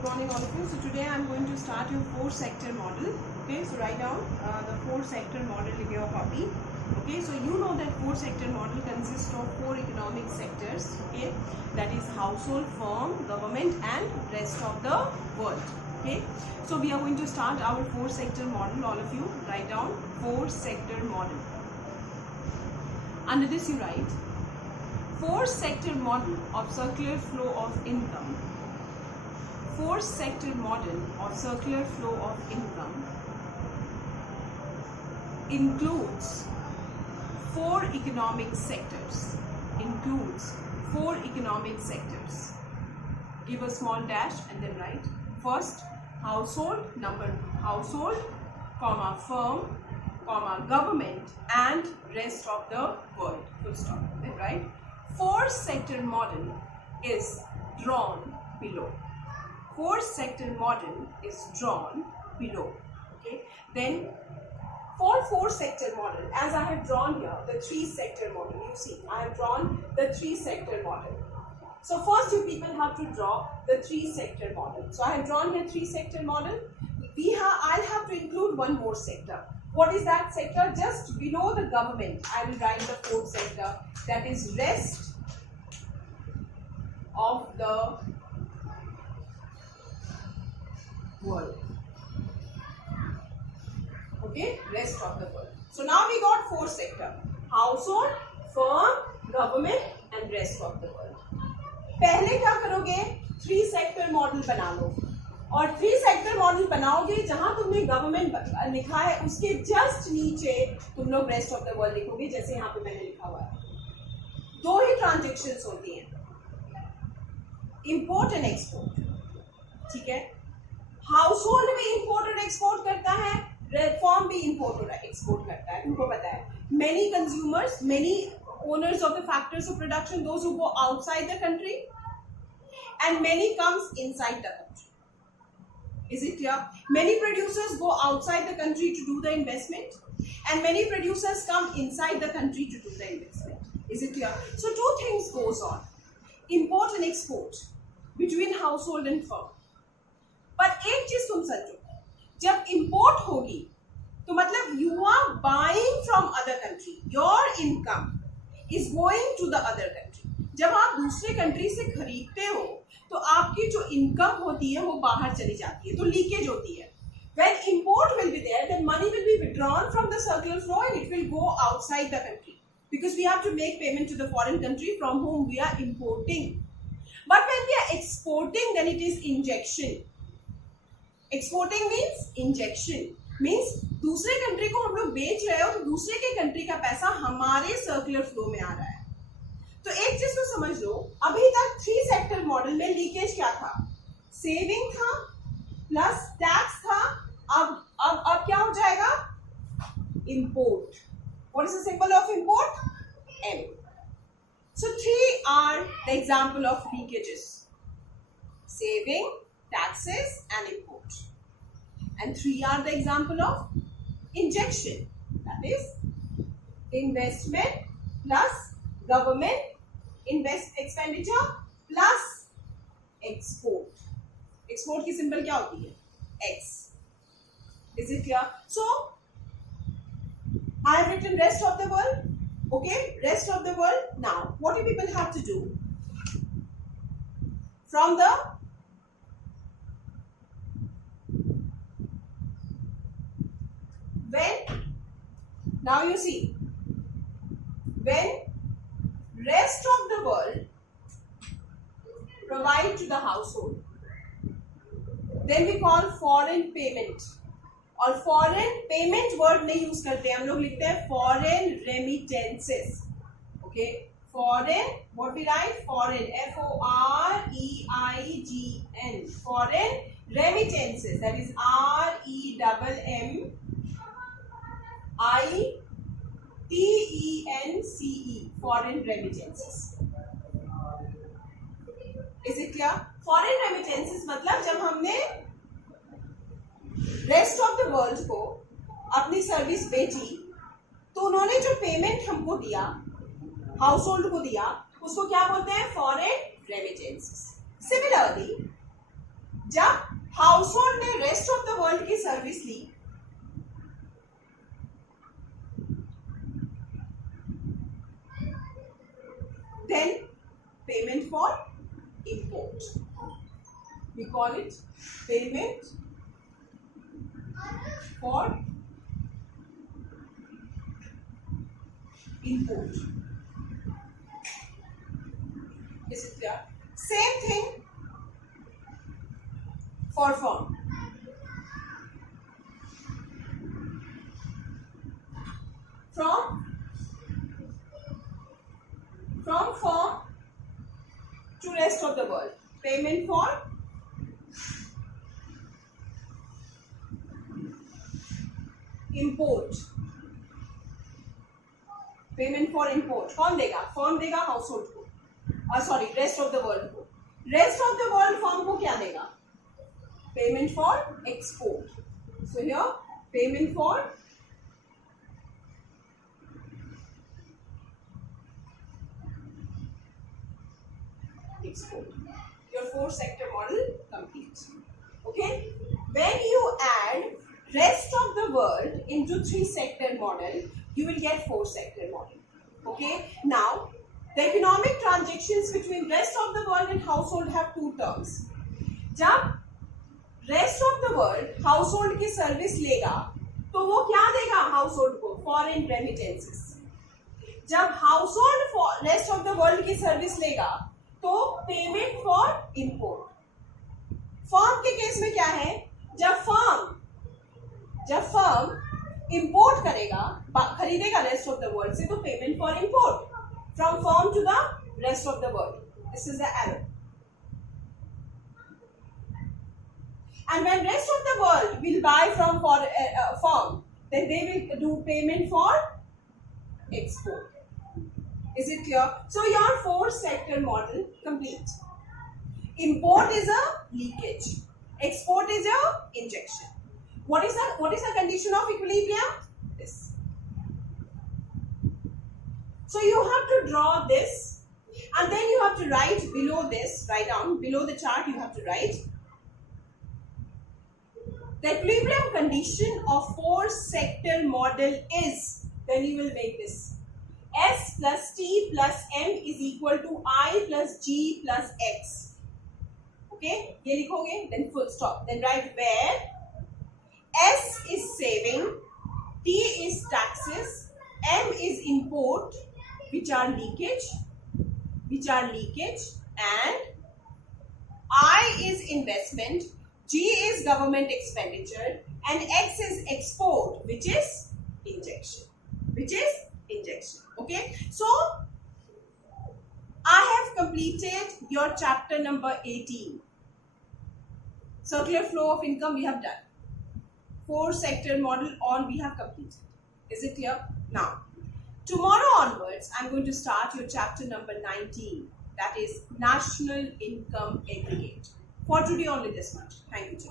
good morning all of you. So today I am going to start your 4-sector model. Okay, so write down the 4-sector model in your copy. Okay, so you know that 4-sector model consists of 4 economic sectors. Okay, that is household, firm, government and rest of the world. Okay, so we are going to start our 4-sector model. All of you write down 4-sector model. Under this you write 4-sector model of circular flow of income. 4-sector model of circular flow of income includes 4 economic sectors. Includes 4 economic sectors. Give a small dash and then write first household, number household, comma firm, comma government and rest of the world. Full stop. Then write 4-sector model is drawn below. 4-sector model is drawn below. Okay. Then for 4-sector model, as I have drawn here the 3-sector model, you see I have drawn the 3-sector model. So first you people have to draw the 3-sector model. So I have drawn here 3-sector model. I'll have to include one more sector. What is that sector? Just below the government I will write the 4th sector, that is rest of the world. Okay, rest of the world. So now we got 4 sector: household, firm, government and rest of the world. पहले क्या करोगे? 3-sector model बना लो और 3-sector model बनाओगे जहां तुमने government लिखा है उसके जस्ट नीचे तुम लोग रेस्ट ऑफ द वर्ल्ड लिखोगे, जैसे यहाँ पे मैंने लिखा हुआ है। 2 ही ट्रांजेक्शंस होती हैं, इंपोर्ट एंड एक्सपोर्ट। ठीक है, हाउसहोल्ड भी इंपोर्ट और एक्सपोर्ट करता है, फॉर्म भी इंपोर्ट और एक्सपोर्ट करता है, तुमको पता है। Many consumers, many owners of the factors of production, those who go outside the country and many comes inside the country. Is it clear? Many producers go outside the country to do the investment and many producers come inside the country to do the investment. Is it clear? So 2 things goes on, import and export between household and firm. पर एक चीज तुम समझो, जब import होगी तो मतलब you are buying from other country, your income is going to the other country. जब आप दूसरे कंट्री से खरीदते हो तो आपकी जो इनकम होती है वो बाहर चली जाती है, तो लीकेज होती है। When import will be there, then money will be withdrawn from the circular flow and it will go outside the country because we have to make payment to the foreign country from whom we are importing. But when we are exporting, then it is injection. Exporting means injection, means दूसरे country को हम लोग बेच रहे हो तो दूसरे के कंट्री का पैसा हमारे सर्कुलर फ्लो में आ रहा है। तो एक चीज तो समझ लो, अभी तक 3-sector मॉडल में लीकेज क्या था? सेविंग था प्लस टैक्स था। अब क्या हो जाएगा? Import. What is the symbol of import? M. So 3 are the example of leakages: saving, taxes and import. And 3 are the example of injection, that is investment plus government expenditure plus export. Export की symbol क्या होती है? X. Is it clear? So I have written rest of the world. Okay, rest of the world. Now what do people have to do? From the now you see, when rest of the world provide to the household, then we call foreign payment. और foreign payment word नहीं use करते, हम लोग लिखते हैं foreign remittances. Okay, foreign, what we write? Foreign, FOREIGN, foreign remittances, that is REMMITTENCE, foreign remittances. Is it clear? Foreign remittances मतलब जब हमने रेस्ट ऑफ द वर्ल्ड को अपनी सर्विस बेची तो उन्होंने जो पेमेंट हमको दिया, हाउस होल्ड को दिया, उसको क्या बोलते हैं? Foreign remittances. Similarly, जब हाउस होल्ड ने रेस्ट ऑफ द वर्ल्ड की सर्विस ली, then payment for import. We call it payment for import. Is it clear? Same thing for firm. From firm to rest of the world, payment for import. Payment for import कौन देगा? Firm देगा household को, sorry rest of the world को. Rest of the world firm को क्या देगा? Payment for export. So here payment for export. Your 4-sector model complete. Okay. When you add rest of the world into 3-sector model, you will get 4-sector model. Okay. Now, the economic transactions between rest of the world and household have 2 terms. जब rest of the world household की service लेगा तो वो क्या देगा household को? Foreign remittances. जब household rest of the world की सर्विस लेगा तो पेमेंट फॉर इंपोर्ट. फर्म के केस में क्या है? जब फर्म इंपोर्ट करेगा, खरीदेगा रेस्ट ऑफ द वर्ल्ड से, तो payment for import from firm to the rest of the world. This is the error. And when rest of the world will buy from firm, then they will do payment for export. Is it clear? So your 4-sector model complete. Import is a leakage. Export is a injection. What is the condition of equilibrium? This. So you have to draw this, and then you have to write below this. Write down below the chart. You have to write the equilibrium condition of 4-sector model is. Then you will make this. S plus T plus M is equal to I plus G plus X. Okay, ये लिखोगे, then full stop. Then write where S is saving, T is taxes, M is import, which are leakage, and I is investment, G is government expenditure, and X is export, which is injection. Okay, so I have completed your chapter number 18. Circular flow of income we have done. 4-sector model on we have completed. Is it clear? Now, tomorrow onwards, I'm going to start your chapter number 19. That is National Income Aggregate. For today only this much. Thank you, Jay.